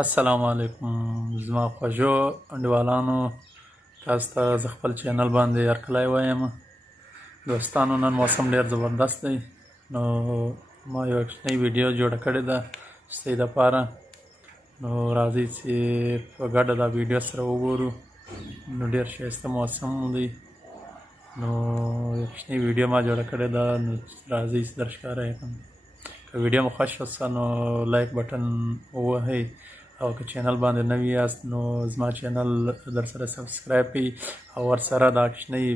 السلام علیکم زما خوږو انډیوالانو، تاسو ته زه خپل چینل باندې هرکلی وایم. دوستانو، نن موسم ډېر زبردست دی، نو ما یو کوچنۍ ویډیو جوړه کړې ده ستاسو دپاره. نو راځئ چې په ګډه دا ویډیو سره وګورو. نو ډېر ښایسته موسم دی، نو یو کوچنۍ ویډیو ما جوړه کړې ده، نو راځئ چې در ښکاره یې کړم. که ویډیو مو خوښ شوه نو لایک بټن ووهئ، او که چینل باندې نوي یاست نو زما چینل در سره سبسکرایب کړئ، او ورسره دا کوچنۍ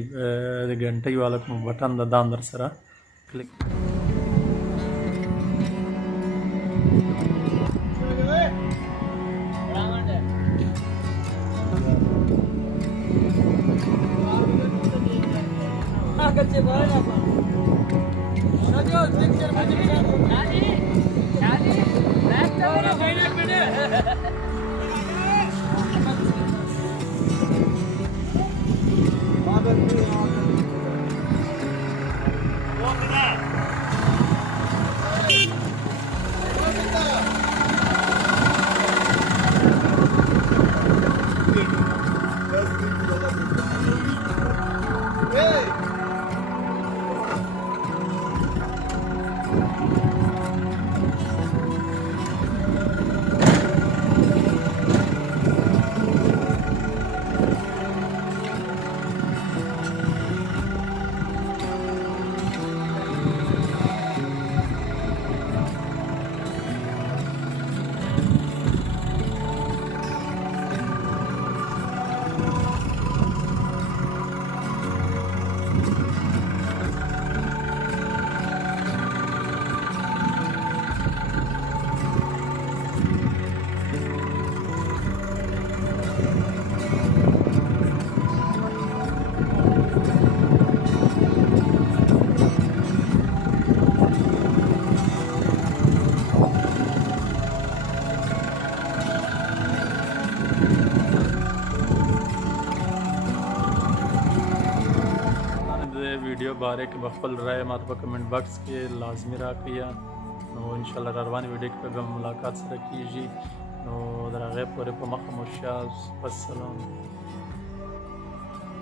د ګنټۍ والا کوم بټن ده دا هم در سره کلیک ویډیو باره کې به خپل رایه ماته په کمنټ باکس کې لازمي راکړئ. نو انشاءالله را روانې ویډیو کې به ملاقات سره کیږي، نو در هغې پورې په مخه مو شه. السلام.